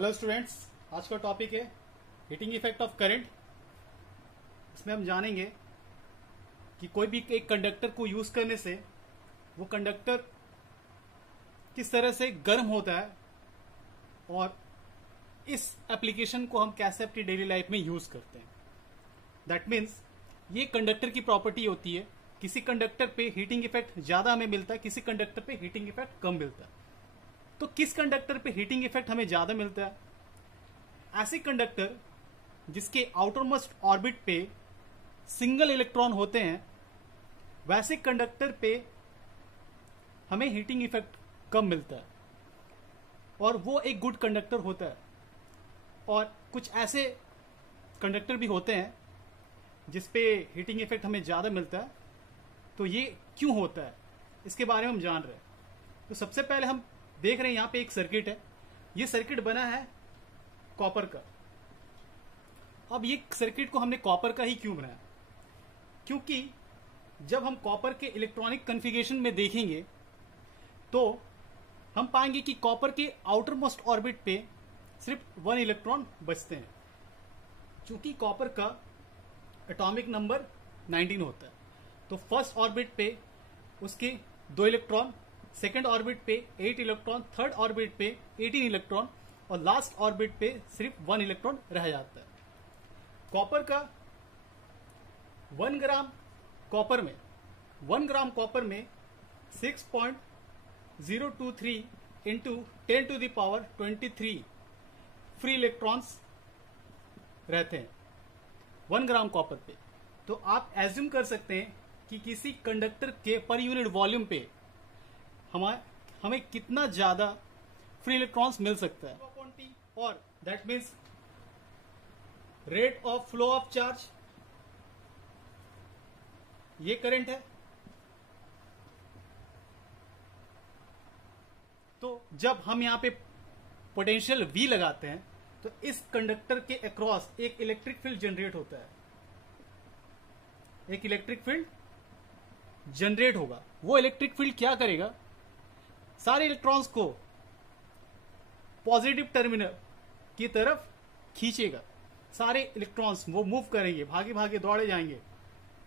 Hello students, आज का topic है हीटिंग इफेक्ट ऑफ करंट। इसमें हम जानेंगे कि कोई भी एक कंडक्टर को यूज करने से वो कंडक्टर किस तरह से गर्म होता है और इस एप्लीकेशन को हम कैसे अपनी डेली लाइफ में यूज करते हैं। दैट मीन्स ये कंडक्टर की प्रॉपर्टी होती है। किसी कंडक्टर पे हीटिंग इफेक्ट ज्यादा हमें मिलता है, किसी कंडक्टर पे हीटिंग इफेक्ट कम मिलता है। तो किस कंडक्टर पे हीटिंग इफेक्ट हमें ज्यादा मिलता है? ऐसे कंडक्टर जिसके आउटर मोस्ट ऑर्बिट पे सिंगल इलेक्ट्रॉन होते हैं, वैसे कंडक्टर पे हमें हीटिंग इफेक्ट कम मिलता है और वो एक गुड कंडक्टर होता है। और कुछ ऐसे कंडक्टर भी होते हैं जिसपे हीटिंग इफेक्ट हमें ज्यादा मिलता है। तो ये क्यों होता है, इसके बारे में हम जान रहे हैं। तो सबसे पहले हम देख रहे हैं, यहाँ पे एक सर्किट है। ये सर्किट बना है कॉपर का। अब ये सर्किट को हमने कॉपर का ही क्यों बनाया? क्योंकि जब हम कॉपर के इलेक्ट्रॉनिक कॉन्फ़िगरेशन में देखेंगे तो हम पाएंगे कि कॉपर के आउटर मोस्ट ऑर्बिट पे सिर्फ 1 इलेक्ट्रॉन बचते हैं। चूंकि कॉपर का एटॉमिक नंबर 19 होता है, तो फर्स्ट ऑर्बिट पे उसके 2 इलेक्ट्रॉन, सेकेंड ऑर्बिट पे 8 इलेक्ट्रॉन, थर्ड ऑर्बिट पे 18 इलेक्ट्रॉन और लास्ट ऑर्बिट पे सिर्फ 1 इलेक्ट्रॉन रह जाता है। कॉपर का 1 ग्राम कॉपर में 6.023 into 10 to the power 23 free electrons रहते हैं 1 ग्राम कॉपर पे। तो आप एज्यूम कर सकते हैं कि किसी कंडक्टर के पर यूनिट वॉल्यूम पे हमें कितना ज्यादा फ्री इलेक्ट्रॉन्स मिल सकता है। और that means rate of flow of charge, ये करंट है। तो जब हम यहां पे पोटेंशियल V लगाते हैं तो इस कंडक्टर के अक्रॉस एक इलेक्ट्रिक फील्ड जनरेट होता है। एक इलेक्ट्रिक फील्ड जनरेट होगा। वो इलेक्ट्रिक फील्ड क्या करेगा? सारे इलेक्ट्रॉन्स को पॉजिटिव टर्मिनल की तरफ खींचेगा। सारे इलेक्ट्रॉन्स वो मूव करेंगे, भागे भागे दौड़े जाएंगे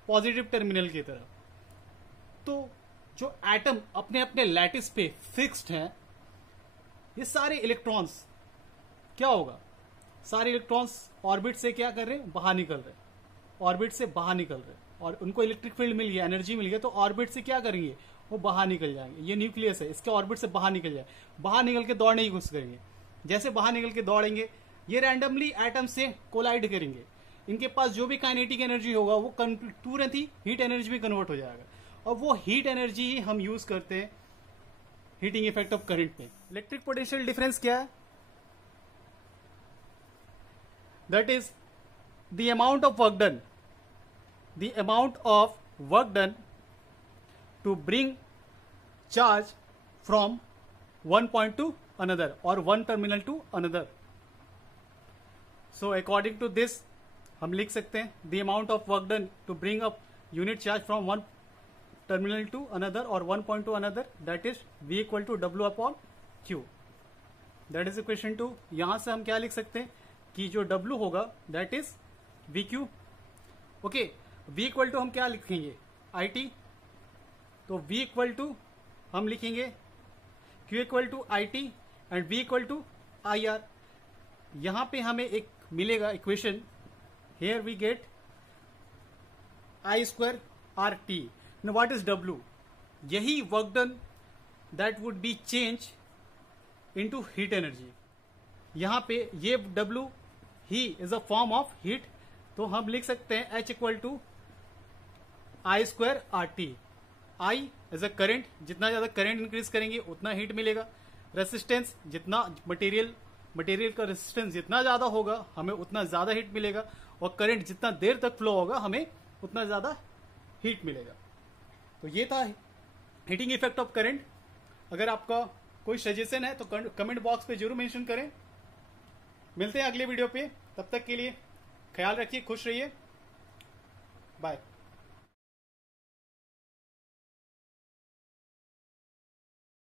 पॉजिटिव टर्मिनल की तरफ। तो जो एटम अपने अपने लैटिस पे फिक्स्ड हैं, ये सारे इलेक्ट्रॉन्स क्या होगा? सारे इलेक्ट्रॉन्स ऑर्बिट से क्या कर रहे हैं? बाहर निकल रहे हैं। ऑर्बिट से बाहर निकल रहे हैं और उनको इलेक्ट्रिक फील्ड मिल गया, एनर्जी मिल गया, तो ऑर्बिट से क्या करेंगे? वो बाहर निकल जाएंगे। ये न्यूक्लियस है, इसके ऑर्बिट से बाहर निकल जाए, बाहर निकल के दौड़ने की कोशिश करेंगे। जैसे बाहर निकल के दौड़ेंगे, ये रैंडमली एटम से कोलाइड करेंगे। इनके पास जो भी काइनेटिक एनर्जी होगा वो तुरंत ही हीट एनर्जी में कन्वर्ट हो जाएगा और वो हीट एनर्जी ही हम यूज करते हैं हीटिंग इफेक्ट ऑफ करंट में। इलेक्ट्रिक पोटेंशियल डिफरेंस क्या है? That is the amount of work done, the amount of work done to bring charge from one point to another or one terminal to another. So according to this हम लिख सकते हैं the amount of work done to bring up unit charge from one terminal to another or one point to another, that is V equal to W upon Q. That is equation 2. यहां से हम क्या लिख सकते हैं कि जो W होगा that is VQ. Okay, V equal to हम क्या लिखेंगे? IT। तो V इक्वल टू हम लिखेंगे Q equal to IT and V equal to IR। यहां पे हमें एक मिलेगा equation, here we get I square RT। Now what is W? यही work done that would be change into heat energy. यहां पे ये W ही is a form of heat. तो हम लिख सकते हैं H equal to I square RT। I as a current, जितना ज्यादा करंट इंक्रीज करेंगे उतना हीट मिलेगा। रेसिस्टेंस, जितना मटेरियल का रेसिस्टेंस जितना ज्यादा होगा हमें उतना ज्यादा हीट मिलेगा और करंट जितना देर तक फ्लो होगा हमें उतना ज्यादा हीट मिलेगा। तो ये था हीटिंग इफेक्ट ऑफ करंट। अगर आपका कोई सजेशन है तो कमेंट बॉक्स पे जरूर मेंशन करें। मिलते हैं अगले वीडियो पे, तब तक के लिए ख्याल रखिए, खुश रहिए, बाय।